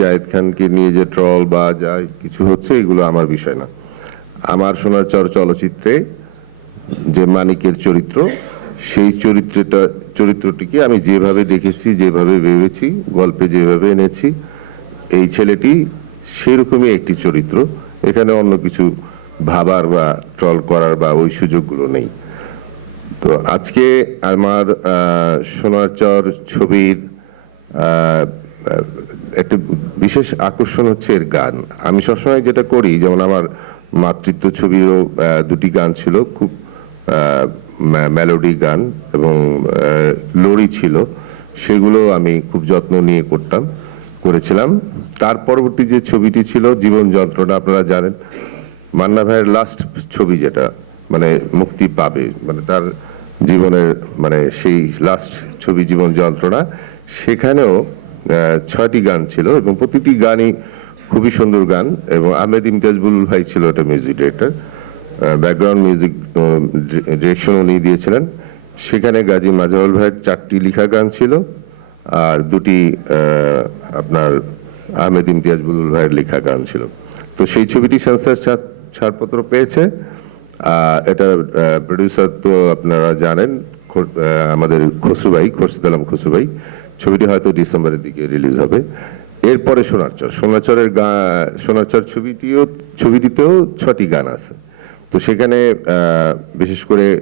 জায়েদ খানকে নিয়ে যে ট্রল বা যা কিছু হচ্ছে, এগুলো আমার বিষয় না। আমার সোনার চর চলচ্চিত্রে যে মানিকের চরিত্র, সেই চরিত্রটা, চরিত্রটিকে আমি যেভাবে দেখেছি, যেভাবে ভেবেছি, গল্পে যেভাবে এনেছি, এই ছেলেটি সেরকমই একটি চরিত্র। এখানে অন্য কিছু ভাবার বা ট্রল করার বা ওই সুযোগগুলো নেই। তো আজকে আমার সোনার চর ছবির একটা বিশেষ আকর্ষণ হচ্ছে এর গান। আমি সবসময় যেটা করি, যেমন আমার মাতৃত্ব ছবিরও দুটি গান ছিল, খুব মেলোডি গান এবং লড়ি ছিল। সেগুলো আমি খুব যত্ন নিয়ে করতাম, করেছিলাম। তার পরবর্তী যে ছবিটি ছিল, জীবন যন্ত্রণা, আপনারা জানেন, মান্না ভাইয়ের লাস্ট ছবি যেটা মানে মুক্তি পাবে মানে তার জীবনের মানে সেই লাস্ট ছবি, জীবন যন্ত্রণা, সেখানেও ছয়টি গান ছিল এবং প্রতিটি গানই খুবই সুন্দর গান এবং আহমেদ ইমতাজ বুলুল ভাই ছিল এটা music director background music direction উনি দিয়েছিলেন। সেখানে গাজী মাজহারুল ভাইয়ের চারটি লিখা গান ছিল আর দুটি আপনার আহমেদ ইমতিয়াজ বুলুল ভাইয়ের লেখা গান ছিল। তো সেই ছবিটি সেন্সার ছাড়পত্র পেয়েছে। এটা প্রডিউসার তো আপনারা জানেন আমাদের খসুভাই খোরশিদ আলম খসুভাই ছবিটি হয়তো ডিসেম্বরের দিকে রিলিজ হবে। এরপরে সোনারচর সোনারচরের গা সোনারচর ছবিটিও, ছবিটিতেও ছটি গান আছে। তো সেখানে বিশেষ করে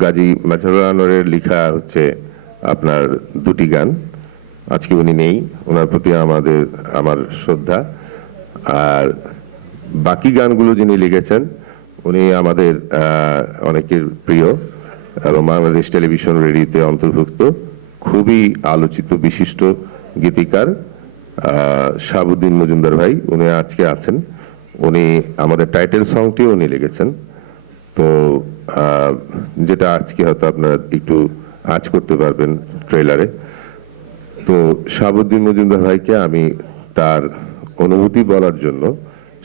গাজী মাঝারুল লেখা হচ্ছে আপনার দুটি গান। আজকে উনি নেই। ওনার প্রতি আমাদের, আমার শ্রদ্ধা। আর বাকি গানগুলো যিনি লিখেছেন, উনি আমাদের অনেকের প্রিয়। এবং বাংলাদেশ টেলিভিশন রেডিওতে অন্তর্ভুক্ত। খুবই আলোচিত, বিশিষ্ট গীতিকার শাহাবুদ্দিন মজুমদার ভাই, উনি আজকে আছেন। উনি আমাদের টাইটেল সংটিও উনি লিখেছেন। তো যেটা আজকে হয়তো আপনারা একটু আজ করতে পারবেন ট্রেলারে তো, শাহাবুদ্দিন মজুমদার ভাইকে আমি তার অনুভূতি বলার জন্য,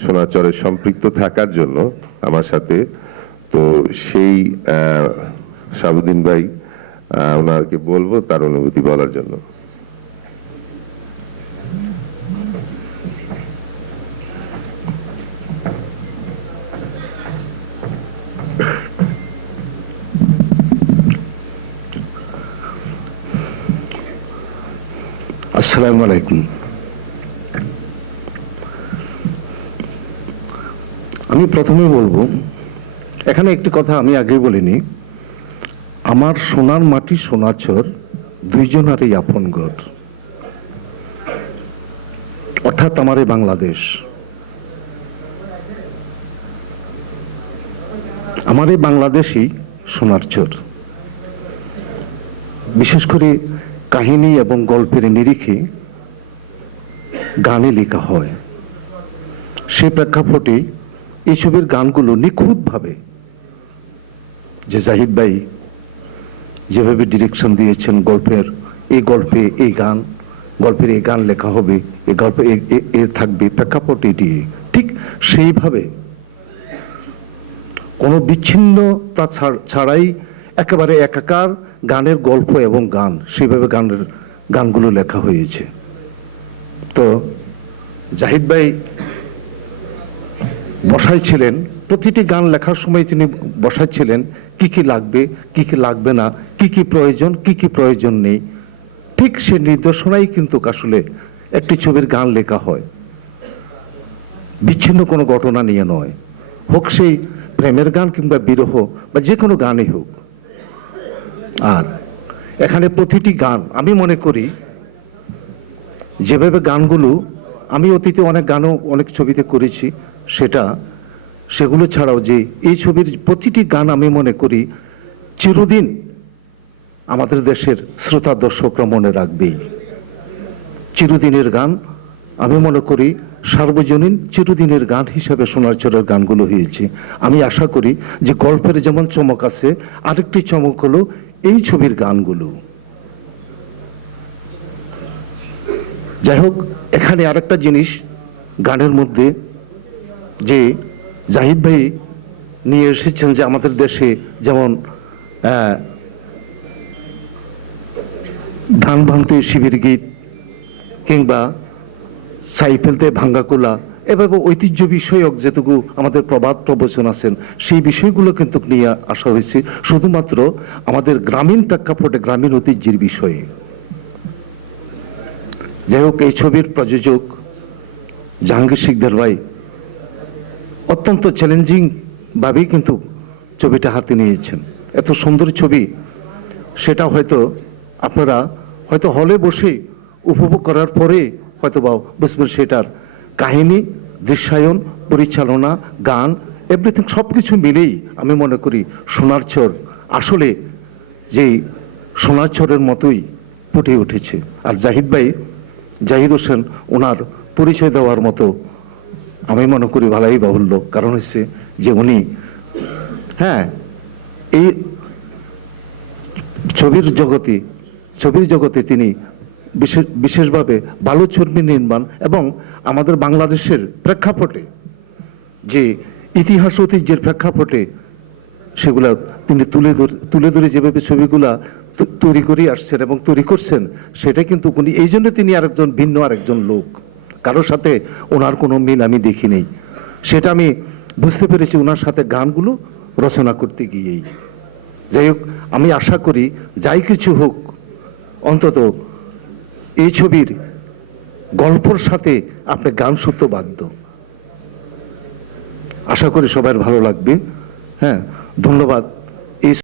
সোনাচরে সম্পৃক্ত থাকার জন্য আমার সাথে, তো সেই শাহাবুদ্দিন ভাই ওনাকে বলব তার অনুভূতি বলার জন্য। আসসালামু আলাইকুম। আমি প্রথমে বলব, এখানে একটি কথা আমি আগে বলিনি। আমার সোনার মাটি সোনাচর, দুইজনারই আপন ঘর। অর্থাৎ আমার বাংলাদেশ। আমার এই বাংলাদেশই সোনারচর বিশেষ করে কাহিনী এবং গল্পের নিরিখে গানে লেখা হয়। সে প্রেক্ষাপটে এই ছবির গানগুলো নিখুঁতভাবে যে জাহিদ ভাই যেভাবে ডিরেকশন দিয়েছেন গল্পের, এই গল্পে এই গান, গল্পের এই গান লেখা হবে এই গল্পে এ- এ- থাকবে প্রেক্ষাপট এটি। ঠিক সেইভাবে কোনো বিচ্ছিন্নতা ছাড়- ছাড়াই একেবারে একাকার গানের গল্প এবং গান, সেইভাবে গানের গানগুলো লেখা হয়েছে। তো জাহিদ ভাই বসাই ছিলেন, প্রতিটি গান লেখার সময় তিনি বসাই ছিলেন, কি কি লাগবে, কি কি লাগবে না কি কি প্রয়োজন, কি কি প্রয়োজন নেই, ঠিক সে নির্দেশনাই কিন্তু আসলে একটি ছবির গান লেখা হয়। বিচ্ছিন্ন কোনো ঘটনা নিয়ে নয়। হোক সেই প্রেমের গান কিংবা বিরহ, বা যে কোনো গানই হোক। আর এখানে প্রতিটি গান, আমি মনে করি যেভাবে গানগুলো, আমি অতীতে অনেক গানও, অনেক ছবিতে করেছি, সেটা, সেগুলো ছাড়াও যে এই ছবির প্রতিটি গান আমি মনে করি চিরদিন আমাদের দেশের শ্রোতা দর্শকরা মনে রাখবেই চিরদিনের গান, আমি মনে করি সার্বজনীন চিরদিনের গান হিসাবে সোনারচরের গানগুলো হয়েছে। আমি আশা করি যে গল্পের যেমন চমক আছে, আরেকটি চমক হলো এই ছবির গানগুলো। যাই হোক, এখানে আরেকটা জিনিস গানের মধ্যে যে জাহিদ ভাই নিয়ে এসেছেন যে আমাদের দেশে যেমন ধান ভাঙতে শিবির গীত কিংবা সাইফেলতে ভাঙ্গাকুলা এভাবে ঐতিহ্য বিষয়ক যেটুকু আমাদের প্রবাদ প্রবচন আছেন, সেই বিষয়গুলো কিন্তু নিয়ে আসা হয়েছে। শুধুমাত্র আমাদের গ্রামীণ প্রেক্ষাপটে গ্রামীণ ঐতিহ্যের বিষয়ে। যাই হোক, এই ছবির প্রযোজক জাহাঙ্গীর শিকদার ভাই অত্যন্ত চ্যালেঞ্জিং ভাবেই কিন্তু ছবিটা হাতে নিয়েছেন। এত সুন্দর ছবি, সেটা হয়তো আপনারা হয়তো হলে বসে উপভোগ করার পরে হয়তো বা বুঝবেন সেটার কাহিনী, দৃশ্যায়ন, পরিচালনা, গান এভরিথিং সব কিছু মিলেই আমি মনে করি সোনার চর আসলে যে সোনার চরের মতোই ফুটে উঠেছে। আর জাহিদ ভাই, জাহিদ হোসেন ওনার পরিচয় দেওয়ার মতো আমি মনে করি ভালাই বাহুল্য। কারণ হচ্ছে যে উনি হ্যাঁ এই ছবির জগতে ছবির জগতে তিনি বিশেষ বিশেষভাবে ভালো ছবি নির্মাণ এবং আমাদের বাংলাদেশের প্রেক্ষাপটে যে ইতিহাস ঐতিহ্যের প্রেক্ষাপটে সেগুলা তিনি তুলে তুলে ধরে যেভাবে ছবিগুলা তৈরি করে আসছেন এবং তৈরি করছেন, সেটা কিন্তু উনি এই জন্য তিনি আরেকজন ভিন্ন, আরেকজন লোক। কারোর সাথে ওনার কোনো মিল আমি দেখি নেই। সেটা আমি বুঝতে পেরেছি ওনার সাথে গানগুলো রচনা করতে গিয়েই। যাই হোক, আমি আশা করি যাই কিছু হোক অন্তত এই ছবির গল্পর সাথে আপনি গান সত্য বাধ্য। আশা করি সবার ভালো লাগবে। হ্যাঁ ধন্যবাদ।